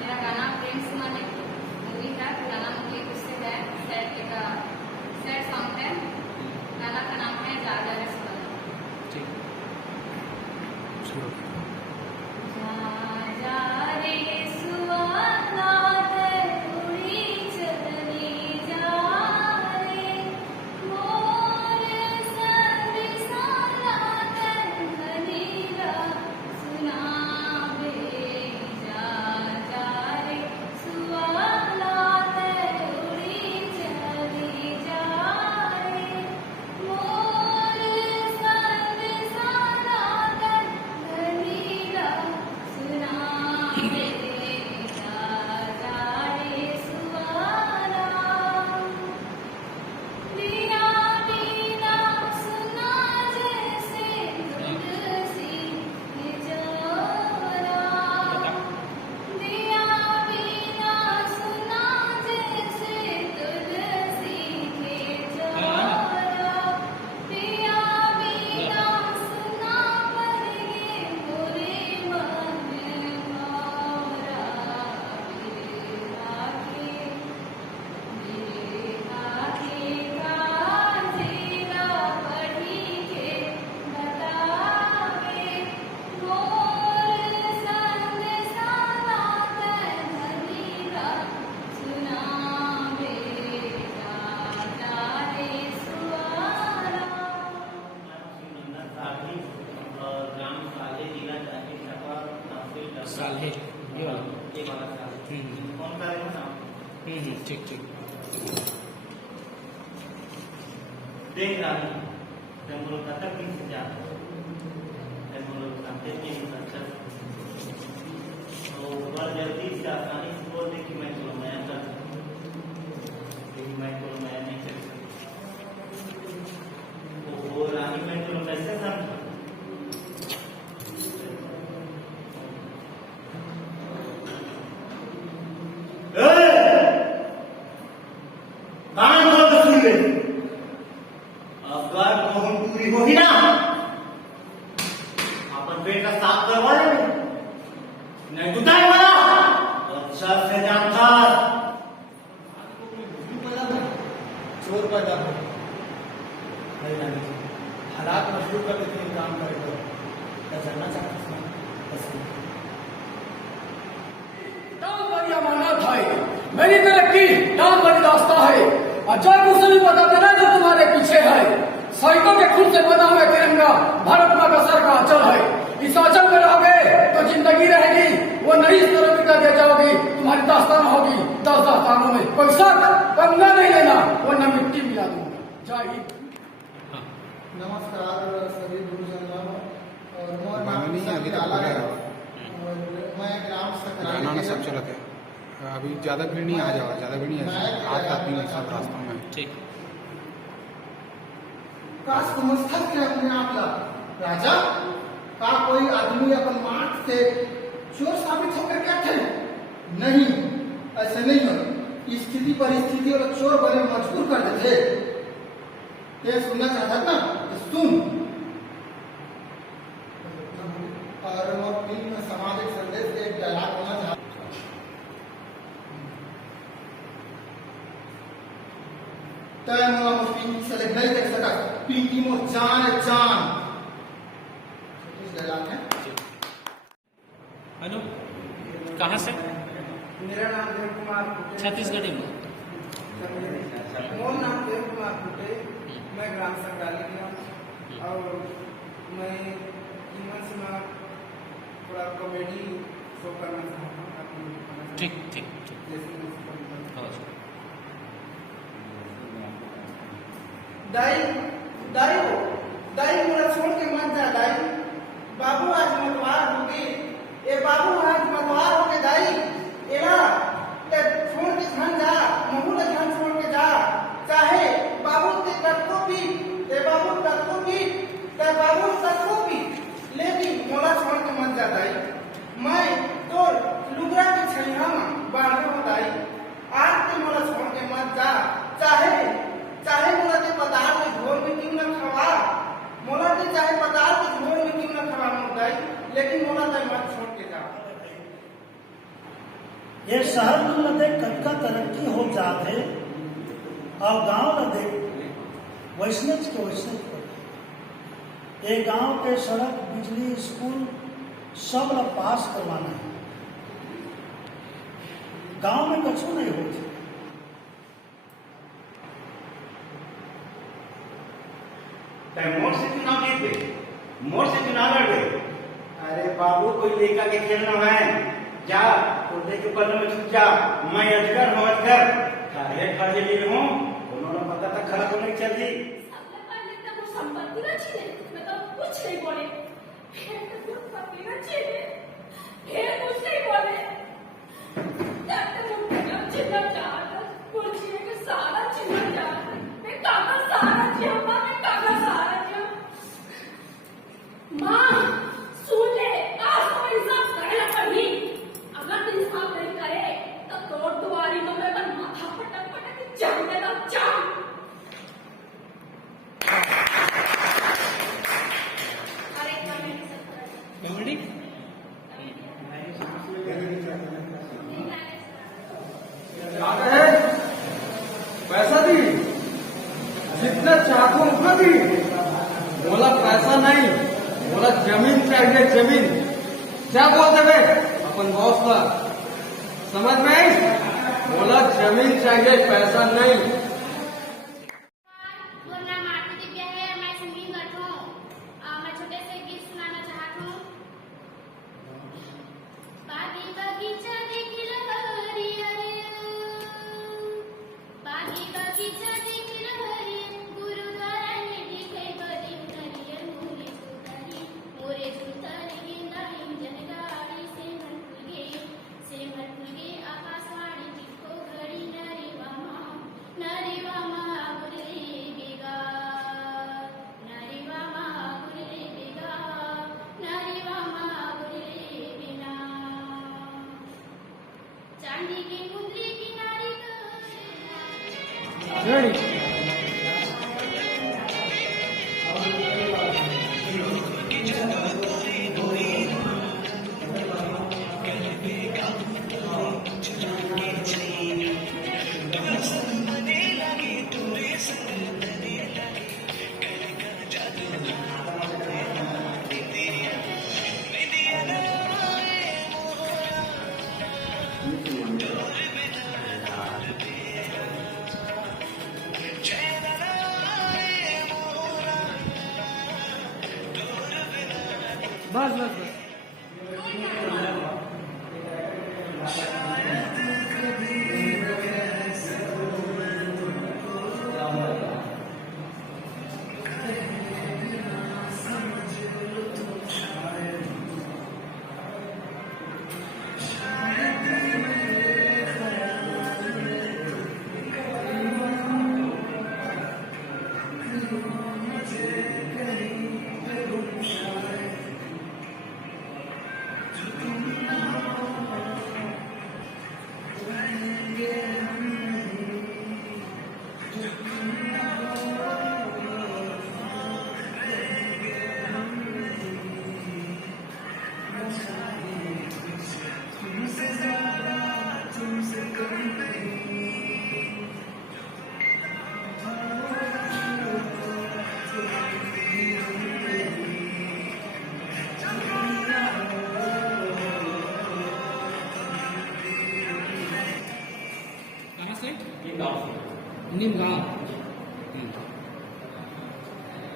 मेरा गाना प्रेम सुनाने मूवी का गाना मूवी उससे है सैड सॉन्ग है। गाना का नाम है जा जा रे सुना। जा रे सुहाना उड़ी चली जा रे मोर संग साला धनीरा सुनावे जा जा रे सुहाना उड़ी चली जा रे मोर संग साला धनीरा सुनावे जा जा रे सुहाना। दिया बिना सुना जैसे तुलसी के जरा, दिया बिना सुना जैसे तुलसी के जरा, दिया बिना सुना पर ये मोरे मन मोरा मेरे आगे काजीरा पढ़ी के बतावे मोर संग साला धनीरा सुनावे जा जा रे सुहाना। ग्राम साले जिला जाके छपा तहसील साले ये वाला ये वाला साले कौन सा है ना ठीक ठीक। देख रानी जंगलों का तक नहीं सजा जंगलों का तक नहीं सजा तो बड़ जल्दी से आसानी से बोल दे कि मैं चलो मैं कर मैं चलो मैं नहीं कर सकती। तो वो रानी मैं चलो कैसे समझ कान खोल के सुन ले। अगर मोहन पूरी होगी ना अपन पेट का साफ करवा ले नहीं दुताई वाला अच्छा से जानता चोर पैदा हो नहीं लाने की हालात मजबूर कर देते हैं काम करेगा क्या जानना चाहते हैं डांस वाली अमानत है, मेरी तरक्की डांस वाली रास्ता है। और जब उसे भी पता चला जो तुम्हारे पीछे है, सैनिकों के खून से बना हुआ तिरंगा भारत माता का सर का आंचल है। इस आंचल में रहोगे तो जिंदगी रहेगी, वो नहीं इस तरह बिता दे जाओगी। तुम्हारी दास्तान होगी 10 दास्तानों में, पैसा पंगा नहीं लेना वरना मिट्टी मिला दूंगा। जय हिंद। नमस्कार सभी गुरुजनों और मोर गाना नहीं है, अभी तक नाम बोला है। और मैं ग्राम गाना ना सब सकराली चलत है। अभी ज्यादा भीड़ नहीं आ जाओ, ज्यादा भीड़ नहीं है, आज आदमी है सब रास्ता में ठीक। का समझता है अपने आप ला राजा का कोई आदमी अपन मार्ग से चोर साबित होकर क्या थे? नहीं, ऐसे नहीं हो। स्थिति परिस्थिति और चोर बने मजबूर कर देते। ये सुनना चाहता था तो सुन। और वो फिल्म में सामाजिक संदेश एक डायलॉग होना चाहता तय मोला मोर पिंकी से नहीं देख सका। पिंकी मोर जान है जान। इस डायलॉग है। हेलो, कहाँ से? मेरा नाम देव कुमार फुटे। छत्तीसगढ़ी में। मोर नाम देव कुमार फुटे। मैं ग्राम सकराली का हूँ और मैं ईमन से मैं थोड़ा कॉमेडी शो करना चाहता हूँ। ठीक ठीक ठीक। हाँ। दाई दाई हो दाई मोरा छोड़ के मत जा दाई। बाबू आज मतवार हो गए। ए बाबू आज मतवार हो गए दाई। एला ते छोड़ के धन जा महू ले धन छोड़ के जा। चाहे बाबू ते कटको भी ते बाबू कटको भी ते बाबू कटको भी लेकिन मोला छोड़ के मत जा दाई। मैं तो लुगरा के छैया में बांधे हो दाई। आज ते मोला छोड़ के मत जा। चाहे चाहे मोला ते पताल के झोर में क्यों न खवा मोला ते चाहे पताल के झोर में क्यों न खवा मोदाई लेकिन मोला ते मत छोड़ के जा। ये शहर में न देख कतका तरक्की हो जाते और गांव न देख वैष्णव के वैष्णव पर ये गांव के सड़क बिजली स्कूल सब ल पास करवाना है। गांव में कछु नहीं होती। मोर से चुनाव जीत गए, मोर से चुनाव लड़ गए। अरे बाबू कोई लेखा के खेल न है, जा कुर्ते के पल्ले में छुप जा। मैं अजगर हूँ अजगर, काहे खड़े लिए हूँ उन्होंने पता था खड़ा तो नहीं चल जी। सबने पहले तक वो संपत्ति ना छीने, मैं तो कुछ नहीं बोले। फिर तो संपत्ति ना छीने, फिर कुछ नहीं बोले। जाते मुझे ना चिन्ह जाता, मुझे के सारा चिन्ह जाता। मैं काका सारा जिया, मैं काका सारा जिया। माँ सुन ले, आज तो इंसाफ करेगा कभी। अगर तू इंसाफ नहीं करे, तो तोड़ दुआरी तो मैं बन माथा पटक पटक जान देना जान। अरे कमेटी सब कॉमेडी पैसा दी, जितना चाहूं उतना दी। बोला पैसा नहीं, बोला जमीन चाहिए जमीन। क्या बोलते वे अपन बॉस का, समझ में आई? बोला जमीन चाहिए पैसा नहीं। बोलना माटी दिव्या है, मैं संगीत करता हूँ। मैं छोटे से गीत सुनाना चाहता हूँ। बागी बगीचा देख लहरी बागी बगीचा देख लहरी, गुरुद्वारा में दिखे बड़ी नरियर मोरे सुतरी गेंदा इंजन गाड़ी से मन फुल गे आकाशवाणी दिखो घड़ी नरीवा गुरले बेगा नरीवा गुरले बेगा नरीवा गुरले बिना। चांदी की मुंदरी किनारी बस बस बस। कहाँ से? नीम गाँव।